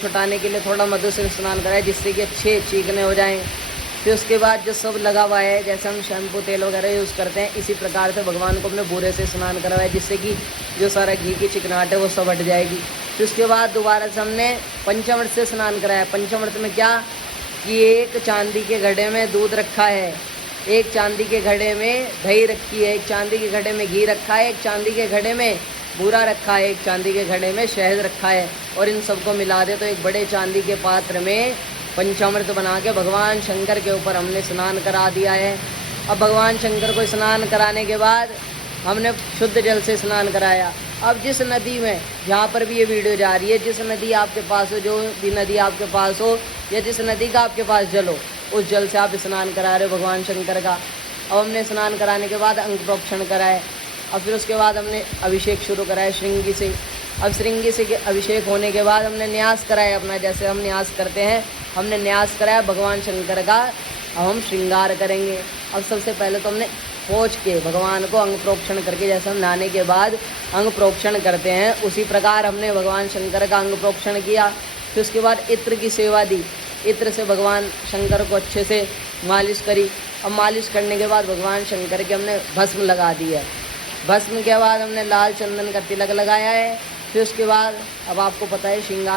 छुटाने के लिए थोड़ा मधु से स्नान कराए जिससे कि अच्छे चीकने हो जाएं। फिर उसके बाद जो सब लगा हुआ है, जैसे हम शैम्पू तेल वगैरह यूज़ करते हैं, इसी प्रकार से भगवान को अपने बूरे से स्नान करवाया जिससे कि जो सारा घी की चिकनाहट है वो सब हट जाएगी। फिर उसके बाद दोबारा से हमने पंचामृत से स्नान कराया। पंचामृत में क्या कि एक चांदी के घड़े में दूध रखा है, एक चांदी के घड़े में दही रखी है, एक चांदी के घड़े में घी रखा है, एक चांदी के घड़े में बूरा रखा है, एक चांदी के घड़े में शहद रखा है, और इन सबको मिला दे तो एक बड़े चांदी के पात्र में पंचामृत बना के भगवान शंकर के ऊपर हमने स्नान करा दिया है। अब भगवान शंकर को स्नान कराने के बाद हमने शुद्ध जल से स्नान कराया। अब जिस नदी में, जहाँ पर भी ये वीडियो जा रही है, जिस नदी आपके पास हो, जो भी नदी आपके पास हो या जिस नदी का आपके पास जल हो, उस जल से आप स्नान करा रहे हो भगवान शंकर का। अब हमने स्नान कराने के बाद अंग प्रोक्षण कराए। अब फिर उसके बाद हमने अभिषेक शुरू कराया श्रृंगी से। अब श्रृंगी से अभिषेक होने के बाद हमने न्यास कराया अपना, जैसे हम न्यास करते हैं हमने न्यास कराया भगवान शंकर का। अब हम श्रृंगार करेंगे। अब सबसे पहले तो हमने पोंछ के भगवान को अंग प्रोक्षण करके, जैसे हम नहाने के बाद अंग प्रोक्षण करते हैं उसी प्रकार हमने भगवान शंकर का अंग प्रोक्षण किया। फिर उसके बाद इत्र की सेवा दी। इत्र से भगवान शंकर को अच्छे से मालिश करी। अब मालिश करने के बाद भगवान शंकर के हमने भस्म लगा दी है। भस्म के बाद हमने लाल चंदन का तिलक लगाया है। फिर उसके बाद अब आपको पता है श्रृंगार